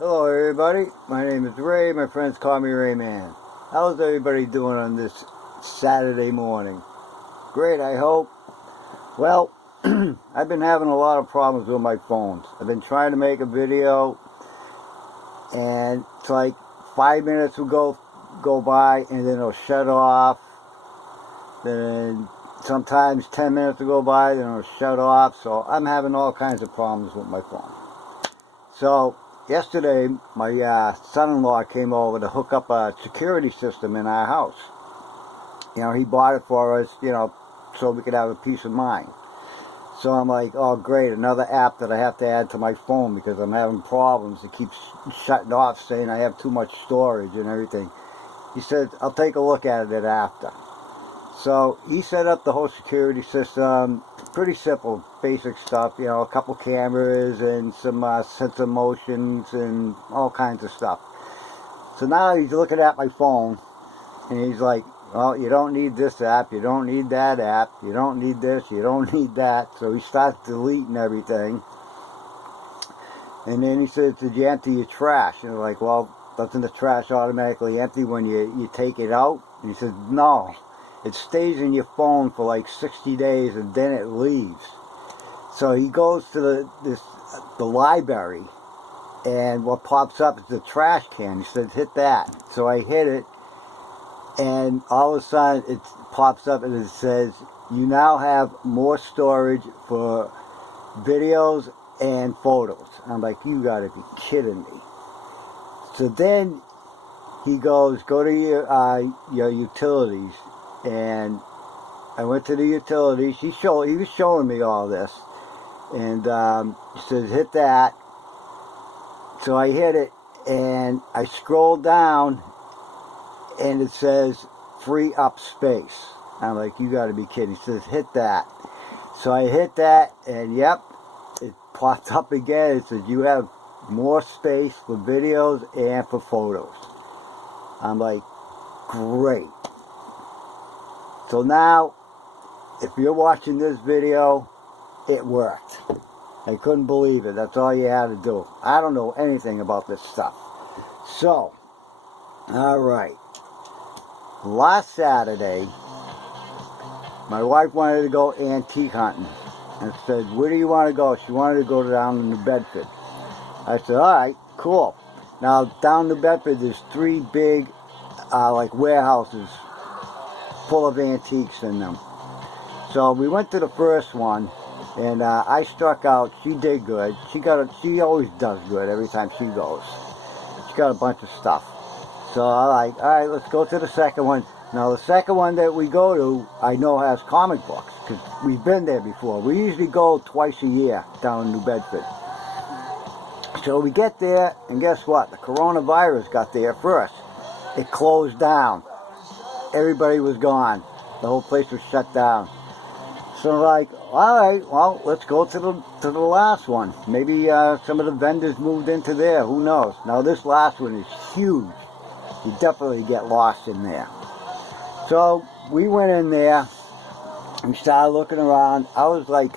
Hello everybody, my name is Ray, my friends call me Rayman. How's everybody doing on this Saturday morning? Great, I hope. Well, I've been having a lot of problems with my phones. I've been trying to make a video and it's like 5 minutes will go by and then it'll shut off. Then sometimes 10 minutes will go by, then it'll shut off. So I'm having all kinds of problems with my phone. So yesterday, my son-in-law came over to hook up a security system in our house. You know, he bought it for us, you know, so we could have a peace of mind. So I'm like, oh great, another app that I have to add to my phone because I'm having problems. It keeps shutting off saying I have too much storage and everything. He said, I'll take a look at it after. So he set up the whole security system. Pretty simple, basic stuff, you know, a couple cameras and some sensor motions and all kinds of stuff. So now he's looking at my phone and he's like, well, you don't need this app, you don't need that app, you don't need this, you don't need that. So he starts deleting everything. And then he says, did you empty your trash? And I'm like, well, doesn't the trash automatically empty when you take it out? And he says, no. It stays in your phone for like 60 days and then it leaves. So he goes to the library and what pops up is the trash can. He says, hit that. So I hit it and all of a sudden it pops up and it says, you now have more storage for videos and photos. I'm like, you gotta be kidding me. So then he goes, go to your utilities. And I went to the utilities. He was showing me all this, and he says hit that. So I hit it, and I scroll down, and it says free up space. I'm like, you got to be kidding. He says hit that. So I hit that, and yep, it popped up again. It says you have more space for videos and for photos. I'm like, great. So now, if you're watching this video, it worked. I couldn't believe it. That's all you had to do. I don't know anything about this stuff. So, alright. Last Saturday, my wife wanted to go antique hunting. And said, where do you want to go? She wanted to go down to New Bedford. I said, alright, cool. Now, down New Bedford, there's 3 big, like warehouses full of antiques in them. So we went to the first one, and I struck out. She did good. She always does good every time she goes. She got a bunch of stuff. So I'm like, all right, let's go to the second one. Now the second one that we go to, I know has comic books because we've been there before. We usually go twice a year down in New Bedford. So we get there, and guess what? The coronavirus got there first. It closed down. Everybody was gone. The whole place was shut down. So I'm like, all right, well, let's go to the last one. Maybe some of the vendors moved into there. Who knows? Now this last one is huge. You definitely get lost in there. So we went in there and started looking around. I was like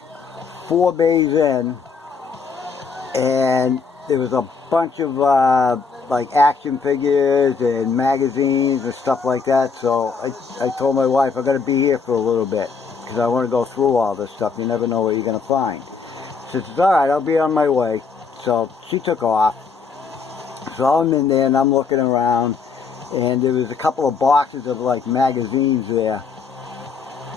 4 bays in, and there was a bunch of like action figures and magazines and stuff like that. So I told my wife, I'm going to be here for a little bit because I want to go through all this stuff. You never know what you're going to find. She says, all right, I'll be on my way. So she took off. So I'm in there and I'm looking around, and there was a couple of boxes of like magazines there.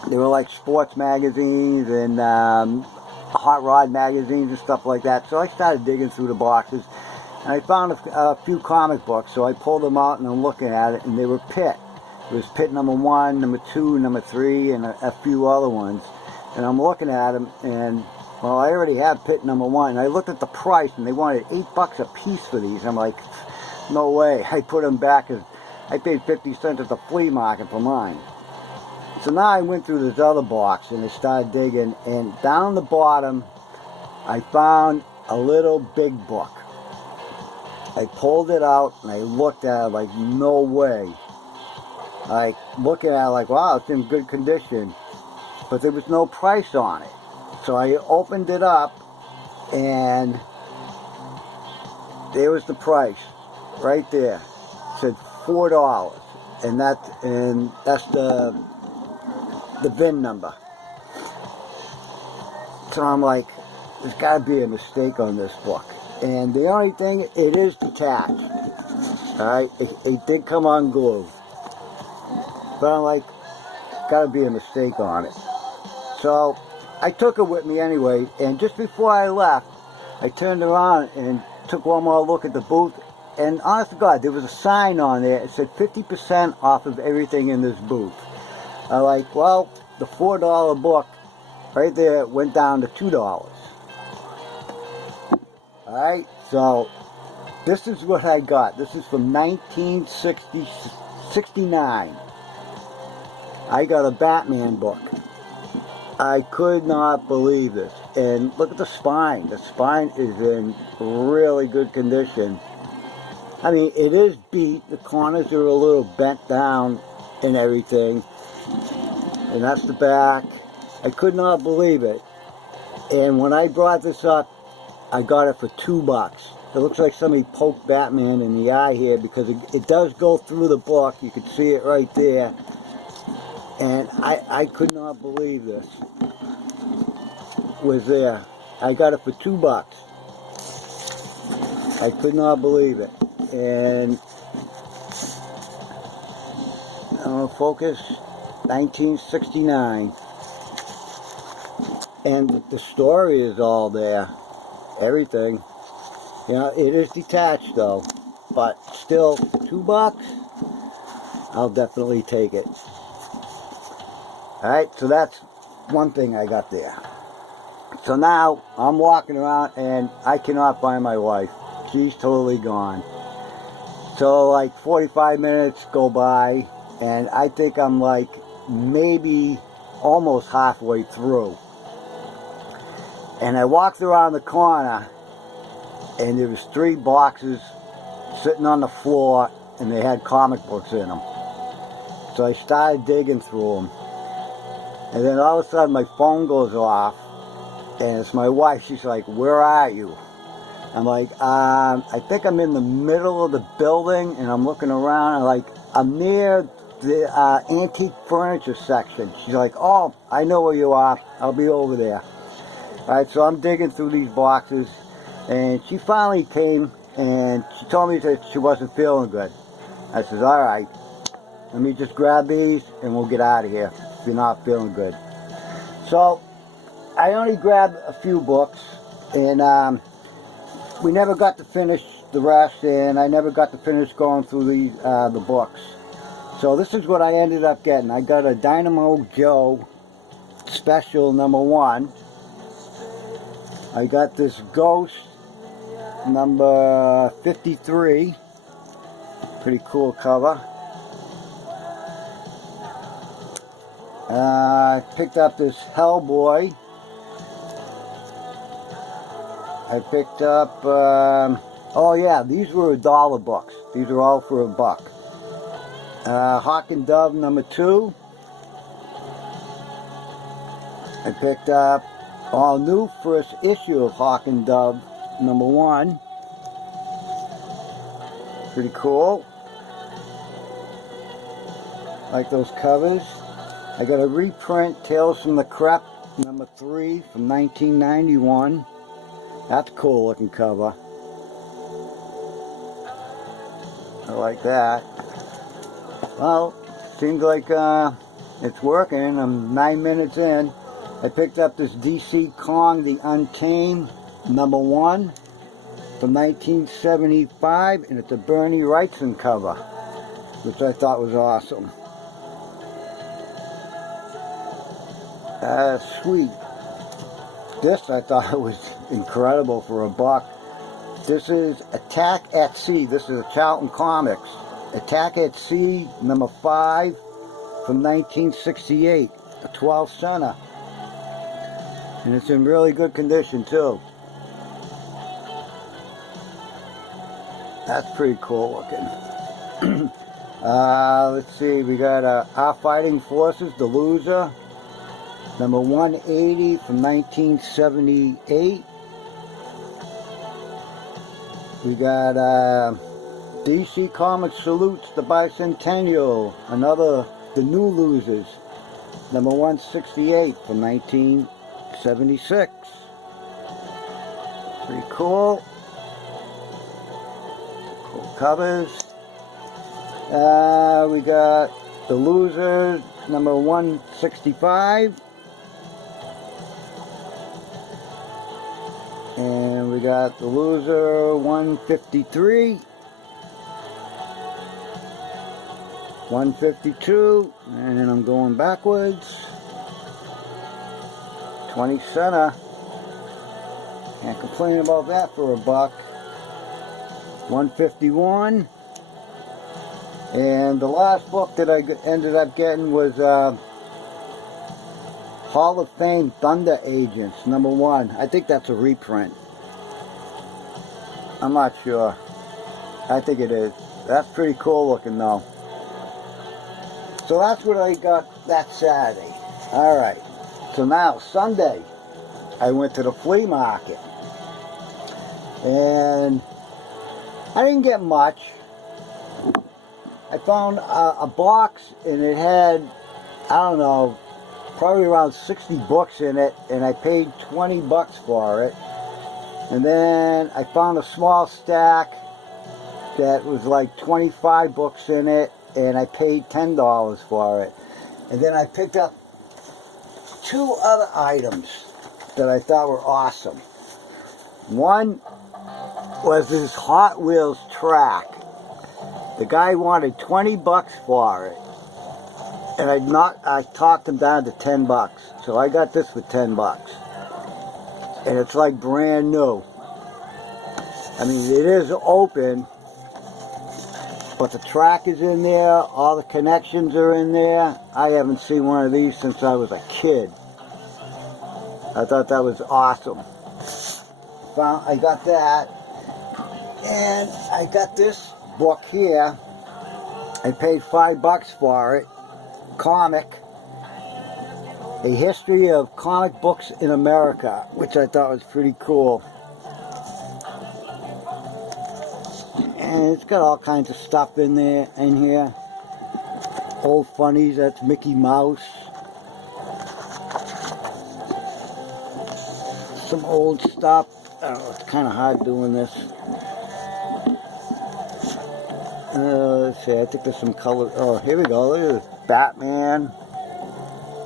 They were like sports magazines and hot rod magazines and stuff like that. So I started digging through the boxes. And I found a few comic books, so I pulled them out and I'm looking at it, and they were Pit. It was Pit number 1, number 2, number 3, and a few other ones. And I'm looking at them, and, well, I already have Pit number 1. And I looked at the price, and they wanted $8 a piece for these. I'm like, no way. I put them back, as I paid 50 cents at the flea market for mine. So now I went through this other box, and I started digging, and down the bottom, I found a little big book. I pulled it out and I looked at it like, no way. Like, looking at it like, wow, it's in good condition. But there was no price on it. So I opened it up and there was the price, right there. It said $4, and that's the VIN number. So I'm like, there's got to be a mistake on this book. And the only thing, it is detached. Alright, it did come unglued. But I'm like, got to be a mistake on it. So I took it with me anyway, and just before I left, I turned around and took one more look at the booth, and honest to God, there was a sign on there. It said 50% off of everything in this booth. I'm like, well, the $4 book right there went down to $2. Alright, so this is what I got. This is from 1969. I got a Batman book. I could not believe this. And look at the spine. The spine is in really good condition. I mean, it is beat. The corners are a little bent down and everything. And that's the back. I could not believe it. And when I brought this up, I got it for $2. It looks like somebody poked Batman in the eye here, because it does go through the book. You can see it right there. And I could not believe this was there. I got it for $2. I could not believe it. And focus, 1969. And the story is all there. Everything. You know, it is detached though. But still, $2, I'll definitely take it. Alright, so that's one thing I got there. So now, I'm walking around and I cannot find my wife. She's totally gone. So like 45 minutes go by, and I think I'm like maybe almost halfway through. And I walked around the corner, and there was 3 boxes sitting on the floor, and they had comic books in them. So I started digging through them. And then all of a sudden my phone goes off, and it's my wife. She's like, "Where are you?" I'm like, I think I'm in the middle of the building, and I'm looking around, and I'm near the antique furniture section. She's like, "Oh, I know where you are. I'll be over there." Alright, so I'm digging through these boxes, and she finally came, and she told me that she wasn't feeling good. I says, "Alright, let me just grab these, and we'll get out of here if you're not feeling good." So, I only grabbed a few books, and we never got to finish the rest, and I never got to finish going through the books. So this is what I ended up getting. I got a Dynamo Joe Special #1. I got this Ghost number 53. Pretty cool cover. I picked up this Hellboy. I picked up, oh yeah, these were $1 books. These are all for $1. Hawk and Dove #2. I picked up all new first issue of Hawk and Dove #1. Pretty cool. Like those covers. I got a reprint, Tales from the Crypt #3 from 1991. That's a cool looking cover. I like that. Well, seems like it's working. I'm 9 minutes in. I picked up this DC Kong the Untamed #1 from 1975, and it's a Bernie Wrightson cover, which I thought was awesome. Sweet. This I thought was incredible for $1. This is Attack at Sea. This is a Charlton Comics. Attack at Sea #5 from 1968. A 12 center. And it's in really good condition too. That's pretty cool looking. Let's see, we got Our Fighting Forces, The Loser, #180 from 1978. We got DC Comics salutes the bicentennial. Another, the New Losers, number 168 from 1976. Pretty cool. Cool covers. We got the Losers, number 165. And we got the Loser 153, 152, and I'm going backwards. 20 center. Can't complain about that for a buck. 151. And the last book that I ended up getting was Hall of Fame Thunder Agents, number 1. I think that's a reprint. I'm not sure. I think it is. That's pretty cool looking though. So that's what I got that Saturday. Alright. So now, Sunday, I went to the flea market. And I didn't get much. I found a box and it had, I don't know, probably around 60 books in it, and I paid 20 bucks for it. And then I found a small stack that was like 25 books in it, and I paid $10 for it. And then I picked up 2 other items that I thought were awesome. One was this Hot Wheels track. The guy wanted 20 bucks for it. And I talked him down to 10 bucks. So I got this for 10 bucks. And it's like brand new. I mean, it is open, but the track is in there, all the connections are in there. I haven't seen one of these since I was a kid. I thought that was awesome. I got that. And I got this book here. I paid 5 bucks for it. Comic, A History of Comic Books in America, which I thought was pretty cool. And it's got all kinds of stuff in there, in here. Old funnies, that's Mickey Mouse. Some old stuff. I don't know, it's kind of hard doing this. Let's see, I think there's some color. Oh, here we go. Look at this. Batman,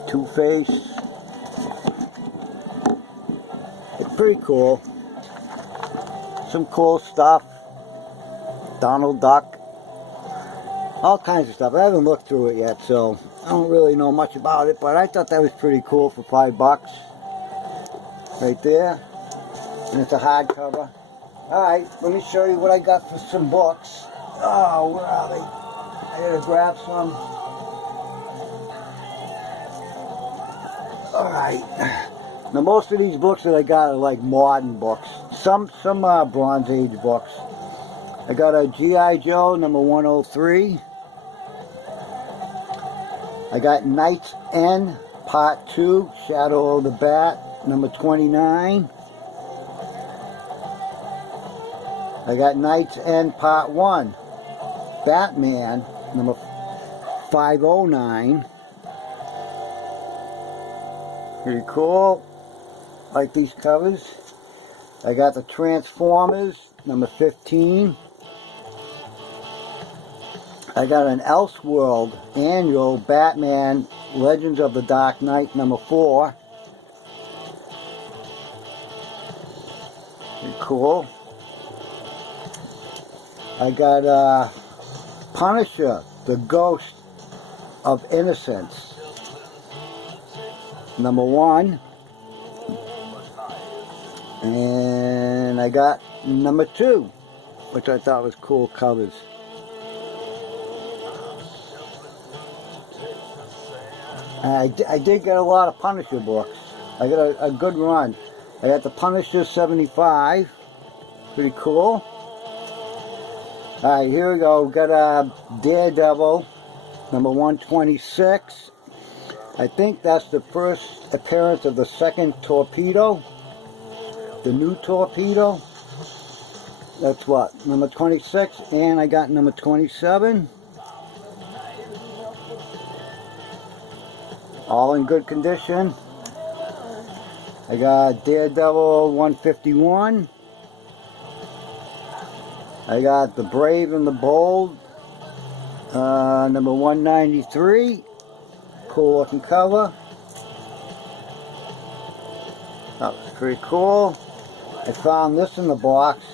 Two-Face. It's pretty cool. Some cool stuff. Donald Duck. All kinds of stuff. I haven't looked through it yet, so I don't really know much about it, but I thought that was pretty cool for 5 bucks. Right there. And it's a hardcover. Alright, let me show you what I got for some books. Oh, where are they? I gotta grab some. Alright. Now most of these books that I got are like modern books. Some Bronze Age books. I got a G.I. Joe number 103. I got Knight's End Part 2, Shadow of the Bat, number 29. I got Knight's End Part 1, Batman, number 509. Pretty cool. Like these covers. I got the Transformers, number 15. I got an Elseworld annual Batman Legends of the Dark Knight, number 4. Pretty cool. I got Punisher, the Ghost of Innocence, number 1. And I got number 2, which I thought was cool covers. I did get a lot of Punisher books. I got a good run. I got the Punisher 75. Pretty cool. Alright, here we go. We got Daredevil, number 126. I think that's the first appearance of the second Torpedo. The new Torpedo. That's what, number 26, and I got number 27. All in good condition. I got Daredevil 151. I got the Brave and the Bold, number 193. Cool looking cover. That was pretty cool. I found this in the box.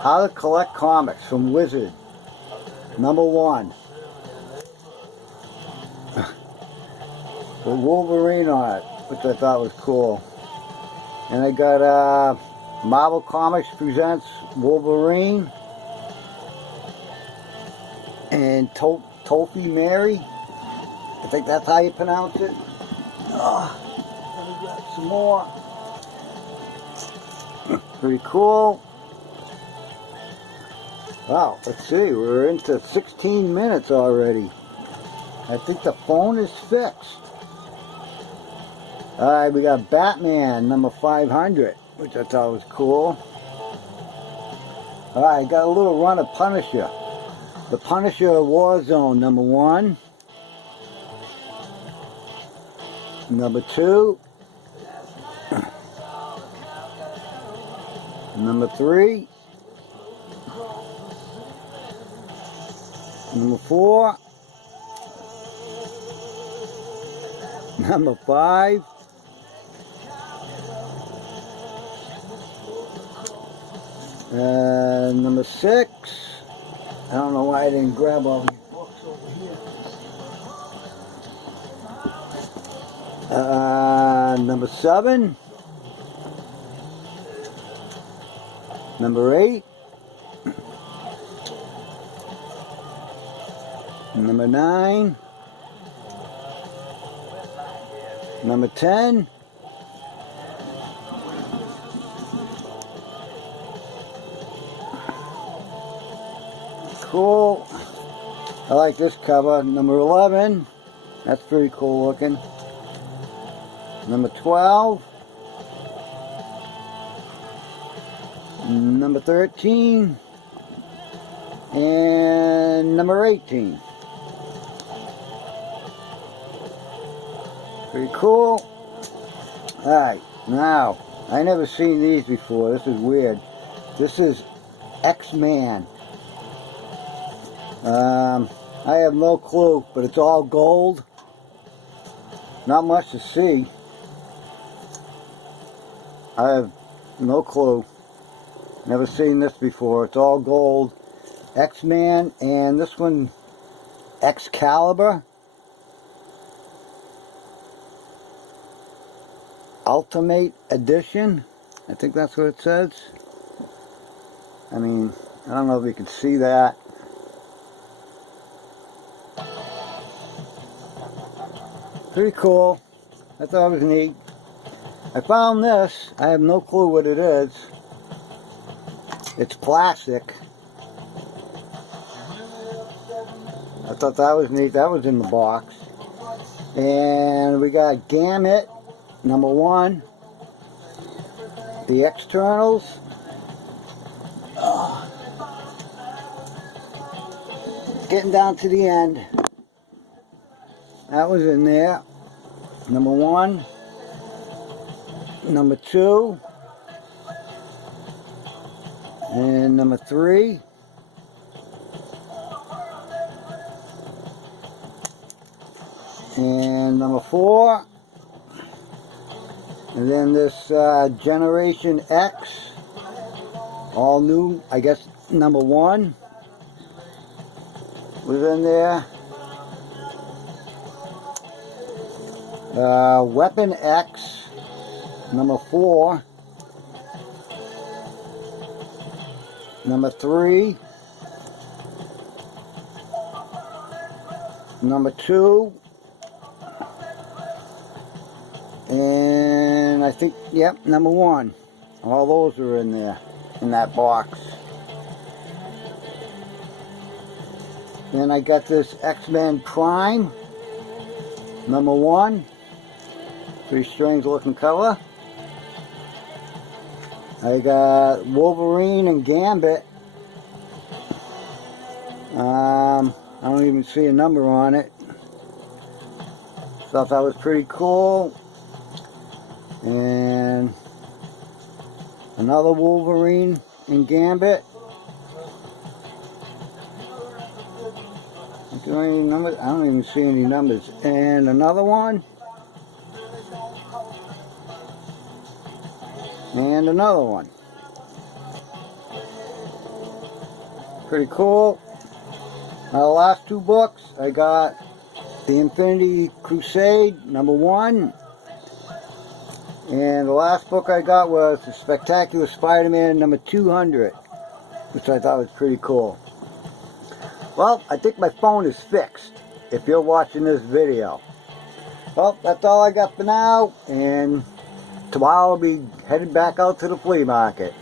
How to Collect Comics from Wizard, number 1. With Wolverine on it, which I thought was cool. And I got Marvel Comics Presents Wolverine and Tofi Mary. I think that's how you pronounce it. Let me get some more. Pretty cool. Wow, let's see, we're into 16 minutes already. I think the phone is fixed. Alright, we got Batman, number 500, which I thought was cool. Alright, I got a little run of Punisher. The Punisher Warzone, number 1. Number 2. Number 3. Number 4. Number 5. Number 6. I don't know why I didn't grab all these books over here. Number 7. Number 8. Number 9. Number 10. Cool. I like this cover. Number 11. That's pretty cool looking. Number 12. Number 13. And number 18. Pretty cool. Alright, now, I never seen these before. This is weird. This is X-Man. I have no clue, but it's all gold. Not much to see. I have no clue. Never seen this before. It's all gold. X-Man, and this one, Excalibur. Ultimate Edition. I think that's what it says. I mean, I don't know if you can see that. Pretty cool. I thought it was neat. I found this. I have no clue what it is. It's plastic. I thought that was neat. That was in the box. And we got Gambit, number 1. The externals. Getting down to the end. That was in there. Number 1. Number 2. And number 3. And number 4. And then this Generation X. All new, I guess, number 1 was in there. Weapon X, number 4. Number 3. Number 2. And I think, yep, number 1. All those are in there, in that box. Then I got this X-Men Prime, number 1. Pretty strange looking color. I got Wolverine and Gambit, I don't even see a number on it. Thought that was pretty cool. And another Wolverine in Gambit. Is there any numbers? I don't even see any numbers. And another one. And another one. Pretty cool. Now the last two books, I got the Infinity Crusade #1. And the last book I got was the Spectacular Spider-Man #200, which I thought was pretty cool. Well, I think my phone is fixed, if you're watching this video. Well, that's all I got for now, and tomorrow I'll be headed back out to the flea market.